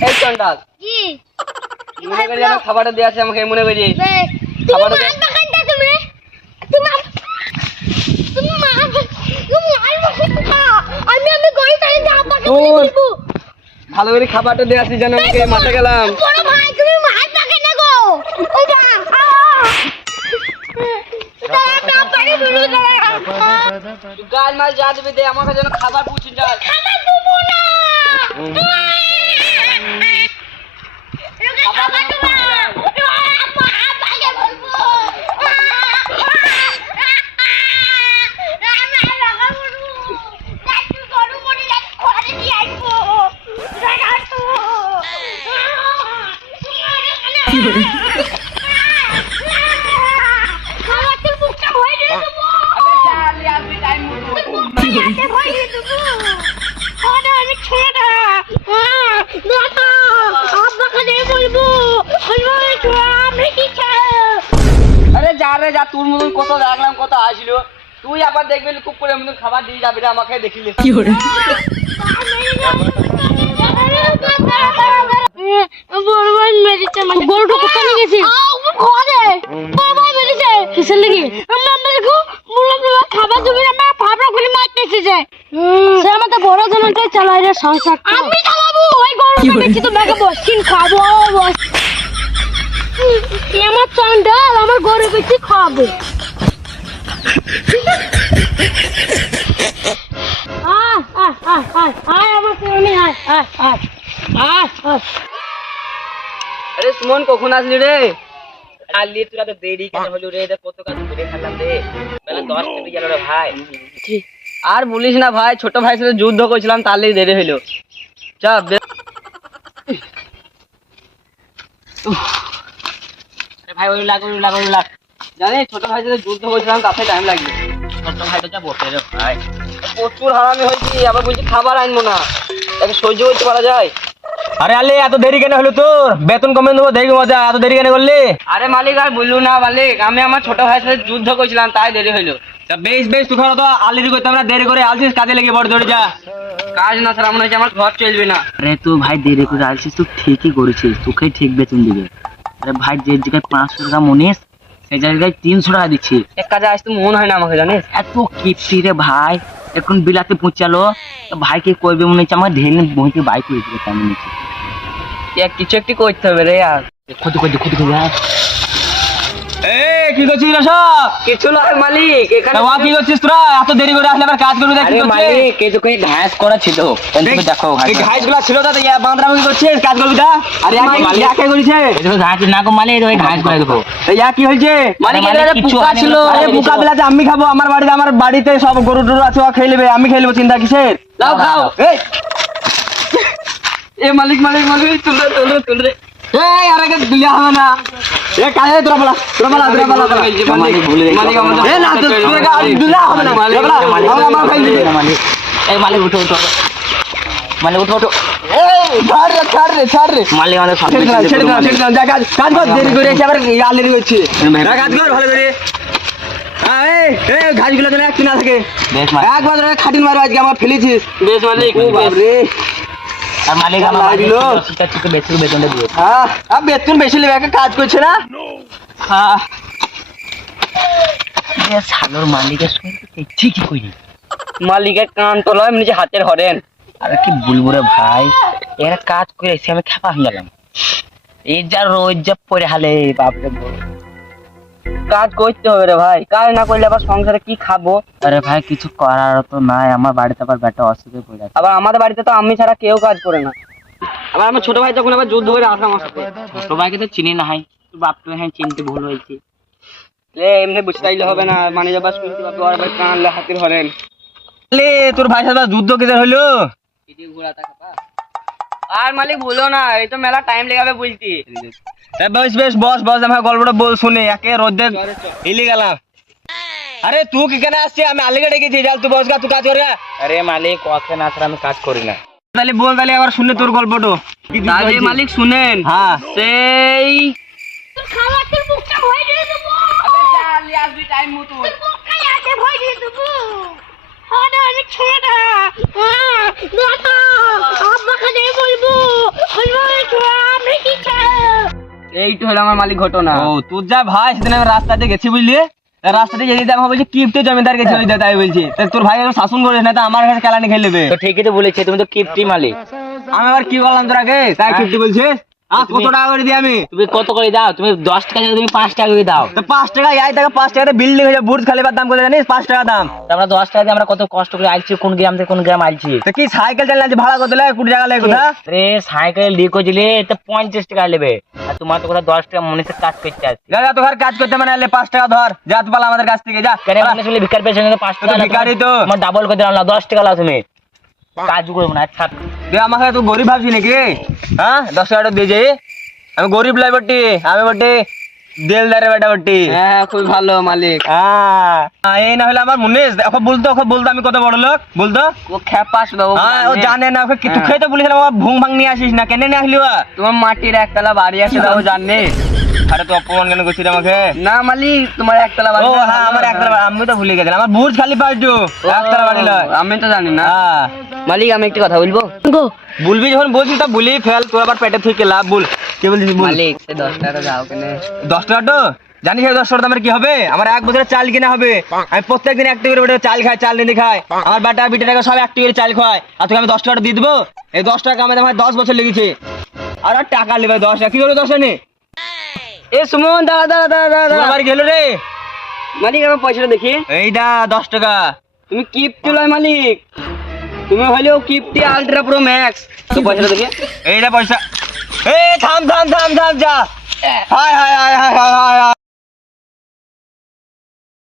এই চন্ডাল। মনে করি যেন খাবারটা দিয়ে আছে আমাকে মনে করি খাবার মার দে। বাগানটা তুমি তুমি তুমি মার তুমি মার বাগানটা আমি আমি গড়ি তাই যা পাকে তোর- বলব ভালো করে খাবারটা দিয়ে আসি যেন আমাকে মাঠে গেলাম গাল মাছ যা দেবে দে আমাকে যেন খাবার পুছি যায় খাবার দেবো না আরে যা রে যা তোর মতন কত দেখলাম কত আসলো। তুই আবার দেখবি খুব করে মতন খাবার দিয়ে যাবি রে আমাকে দেখিলে। গরুটা কোথায় গেছে ঘরে বাবা মেরেছে কিসের লেগে আমরা আমরা দেখো মুলা মুলা খাবার জমি আমরা ফাবড়া গুলি মারতে এসেছে সে আমাদের বড় জনকে চালাই রে সংসার আমি চালাবো ওই গরুটা বেশি তো মেঘে বসকিন খাব বস আমার চন্ডাল আমার গরু বেশি খাব আয় আয় আয় আয় আয় আমার প্রেমী আয় আয় আয় আয় আয়। আরে সুমন কখন আসলি রে? আলি তোরা তো দেরি কেন হলো রে? কত কাজ করে খেলাম রে। বেলা দশটা বেজে গেল রে ভাই। আর বলিস না ভাই ছোট ভাই সাথে যুদ্ধ করছিলাম তার লেগে দেরি হইল চা ভাই ওই লাগ ওই লাগ ওই লাগ। জানিস ছোট ভাই সাথে যুদ্ধ করছিলাম তাতে টাইম লাগবে। ছোট ভাই তো যা বসে রে ভাই। প্রচুর হারামি হয়েছি আবার বলছি খাবার আনব না। তাকে সহ্য করতে পারা যায়। আরে আলে এত দেরি কেন হলো তোর? বেতন কমে দেবো দেখবি মজা এত দেরি কেন করলি? আরে মালিক আর বললু না মালিক আমি আমার ছোট ভাইয়ের সাথে যুদ্ধ করছিলাম তাই দেরি হইল। তা বেশ বেশ তুই তো আলির করতে আমরা দেরি করে আলছিস কাজে লেগে বড় দৌড়ে যা। কাজ না ছাড়া মনে হচ্ছে আমার ঘর চলবে না। আরে তুই ভাই দেরি করে আসছিস তুই ঠিকই করেছিস তোকে ঠিক বেতন দিবে। আরে ভাই যে জায়গায় পাঁচশো টাকা মনিস সেই জায়গায় তিনশো টাকা দিচ্ছি। এক কাজে আসতে মন হয় না আমাকে জানিস? এত কিপসি রে ভাই এখন বিলাতে পৌঁছালো। তো ভাইকে কইবে মনে হচ্ছে আমার ঢেলে বইকে বাইক করে দিবে মনে হচ্ছে কিছু একটি করতে হবে রে আর। ক্ষতি করে ক্ষতি করে এ কি করছিস রে সব? কিছু নয় মালিক এখানে কি করছিস তোরা? এত দেরি করে আসলে আবার কাজ করবি কি করছিস? মালিক এই তো কই ঘাস করা ছিল তুমি দেখো এই ঘাস ছিল তো ইয়া করছিস? কাজ করবি আরে ইয়াকে মালিক। করেছে? এই তো ঘাস না কো মালিক ওই ঘাস করে দেবো। তো ইয়া কি হয়েছে? মালিক কিচ্ছু পোকা ছিল। আরে বুকা বিলাতে আমি খাব আমার বাড়িতে আমার বাড়িতে সব গরু টরু আছে ও খেয়ে নেবে আমি খেয়ে নেব চিন্তা কিসের? লাও খাও এই। এ মালিক মালিক মালিক তুল রে তুল রে তুল রে এই আর আগে দুলিয়া হবে না। মালিক ভুলে গেছে। মালিক আমাদের এ না, তো- তোরা গা দুলিয়া হবে না মালিক, তোরা বলা, মালিক, আমার আমার খাই দিবি মালিক এই মালিক উঠো উঠো। মালিক উঠো উঠো। এই ছাড় রে ছাড় রে ছাড় রে। মালিক আমাদের সব ছেড়ে দাও ছেড়ে দাও ছেড়ে দাও। যা কাজ কাজ কর দেরি করে এসে আবার আলেরি হচ্ছে। যা কাজ কর ভালো করে। এই এই ঘাসগুলো যেন একটু না থাকে। একবার খাটিন মারো আজকে আমার ফেলেছিস। বেশ মালিক। আর মালিক আমার আল্লাহ দিলো। ঠিক আছে বেশি বেতনটা দিয়ে। আর বেতন বেশি নেবে একটা কাজ করছে না? সালোর মালিকের সঙ্গে তো মালিকের কান তোলা এমনি যে হাতের হরেন। আরে কি বলব রে ভাই এরা কাজ করে আমি খেপা হয়ে গেলাম। এই যা রোজ যা পরে হালে বাপরে বাপ। কাজ করতে হবে রে ভাই। কাজ না করলে আবার সংসারে কি খাব? আরে ভাই কিছু করার তো নাই। আমার বাড়িতে আবার বেটা অসুখে পড়ে আছে। আবার আমাদের বাড়িতে তো আমি ছাড়া কেউ কাজ করে না। আবার আমার ছোট ভাই তখন আবার যুদ্ধ করে আসা আমার সাথে। ছোট ভাইকে তো চিনি না হাই তুই বাপকে হ্যাঁ চিনতে ভুল হয়েছে। এ এমনি বুঝতে চাইলে হবে না। মানে যাবার শুনতে পাবো। আর ভাই কান লে হাতের হরেন। লে তোর ভাই সাথে যুদ্ধ কিসের হইল? আর মালিক ভুলো না এই তো মেলা টাইম লেগাবে বলছি। এ বেশ বেশ বস বস আমার গল্পটা বল শুনে একে রোদে হিলি গেলাম আরে তুই কি কেন আসছিস? আমি আলিগে ডেকেছি যাল তুই বস গা তুই কাজ কর গা আরে মালিক ওকে না ছাড়া আমি কাজ করি না। তাহলে বল তাহলে আবার শুনে তোর গল্পটা। তাহলে মালিক শুনেন। হ্যাঁ। সেই তোর খাবার তোর মুখটা ভয় দিয়ে দেবো। টাইম মতো আরে আমি ছোড়া দাদা আব্বাকে দিয়ে বলব বলব এই আমি কি এইটা হলো আমার মালিক ঘটনা। ও তোর যা ভাই সেদিন আমি রাস্তাতে গেছি বুঝলি? রাস্তাতে যেতে আমাকে বলছে কিপ্টে জমিদার গেছে ওই তাই বলছি। তোর ভাই এখন শাসন করিস না তো আমার কাছে কেলানি খেলে নেবে। তো ঠিকই তো বলেছে তুমি তো কিপ্টি মালিক। আমি আবার কি বললাম তোর আগে? তাই কিপ্টে বলছিস? কত টাকা করে দিই আমি? তুমি কত করে দাও? তুমি দশ টাকা তুমি পাঁচ টাকা করে দাও। পাঁচ টাকা এই টাকা পাঁচ বিল্ডিং খালিবার দাম কত জানিস? পাঁচ টাকা দাম। আমরা দশ টাকা দিয়ে আমরা কত কষ্ট করে আইছি কোন গ্রাম থেকে কোন গ্রাম আইছি? তো কি সাইকেল চালাচ্ছি ভাড়া কত লাগে কুড়ি টাকা লাগে কোথা? রে সাইকেল লিক হয়েছিলে তো পঞ্চাশ টাকা নেবে। আর তোমার তো কোথাও দশ টাকা মনীষের কাজ করতে আসছে যা যা কাজ করতে মানে পাঁচ টাকা ধর। যা তো পালা আমাদের কাছ থেকে যা কেন মনে চলে ভিকার পেয়েছে পাঁচ টাকা তো। ডাবল করে দিলাম না দশ টাকা লাও তুমি। কাজ করব না দে আমাকে তুই গরিব ভাবছি নাকি? হ্যাঁ দশ টাকাটা দিয়ে যাই আমি গরিব লাই বটি আমি বটি দেলদারে বেটা বটি। হ্যাঁ খুব ভালো মালিক। হ্যাঁ এই না হলে আমার মনে ওকে বলতো ওকে বলতো আমি কত বড় লোক? বলতো ও শুধু হ্যাঁ ও জানে। না ওকে কি- হ্যাঁ। খেয়ে তো বলেছিলাম আমার ভুং ভাং নিয়ে আসিস না কেন নিয়ে আসলি ও তোমার মাটির একতলা বাড়ি আছে তাও জানে আরে তুই অপমান কেন করছিস আমাকে? না মালিক তোমার একতলা বাড়ি ও হ্যাঁ আমার একতলা বাড়ি- আমি তো ভুলে গেছিলাম। আমার বুর্জ খালি পাইছো একতলা বাড়ি লয়। আমি তো জানি না। হ্যাঁ। মালিক আমি একটি কথা বলব? বলবি যখন বলছিস তা বলি ফেল তোর আবার পেটে থেকে লাভ বল। কি বলছিস মালিক সে দশ টাকা যাও কেনে। দশ টাকা তো জানিস দশ টাকা দামের কি হবে? আমার এক বছরের চাল কিনা হবে। আমি প্রত্যেকদিন একটা করে বেটে চাল খাই চাল নিতে খাই। আমার বাটা বিটাটাকে সব একটা করে চাল খায় আর তোকে আমি দশ টাকা দিয়ে দেবো? এই দশ টাকা আমাদের আমার দশ বছর লেগেছে। আর আর টাকা নেবে দশ টাকা। কি করবে দশ টাকা এ সুমন দাদা দাদা দাদা তোর আবার গেল রে মালিক আমার পয়সাটা দেখি এইটা দশ টাকা তুমি কিপটি লয় মালিক তুমি হইলেও কিপটি আলট্রা প্রো ম্যাক্স তো পয়সাটা দেখি এইটা পয়সা এই থাম থাম থাম থাম যা হায় হায় হায় হায় হায় হায়